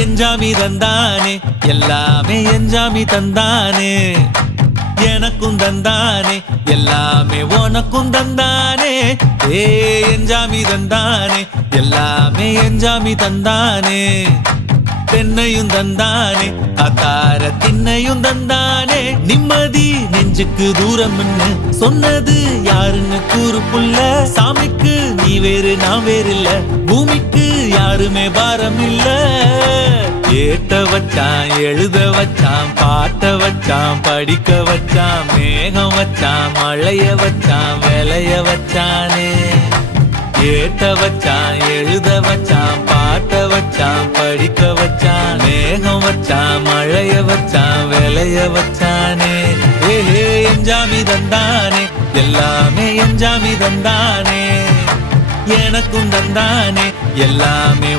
எஞ்சாமி தந்தானே எல்லாமே எஞ்சாமி தந்தானே எனக்கும் தந்தானே எல்லாமே உனக்கும் தந்தானே ஏ எஞ்சாமி தந்தானே எல்லாமே எஞ்சாமி தந்தானே தென்னையும் தந்தானே அத்தார திண்ணையும் தந்தானே நிம்மதி நெஞ்சுக்கு தூரம் சொன்னது யாருன்னு கூறு புள்ள சாமிக்கு நீ வேறு நான் வேறு இல்ல பூமிக்கு யாருமே பாரம் இல்ல ஏத்த வச்சான் எழுத வச்சான் பாட்ட வச்சான் படிக்க வச்சான் மேகம் வச்சான் மழைய வச்சான் விளைய வச்சானே ஏத்த வச்சான் எழுத வச்சான் பாட்ட வச்சான் படிக்க வச்சான் மேகம் வச்சான் மழைய வச்சான் விளைய வச்சானே ஏ எஞ்சாமி தந்தானே எல்லாமே எஞ்சாமி தந்தானே எனக்கும் தந்தானே எல்லாமே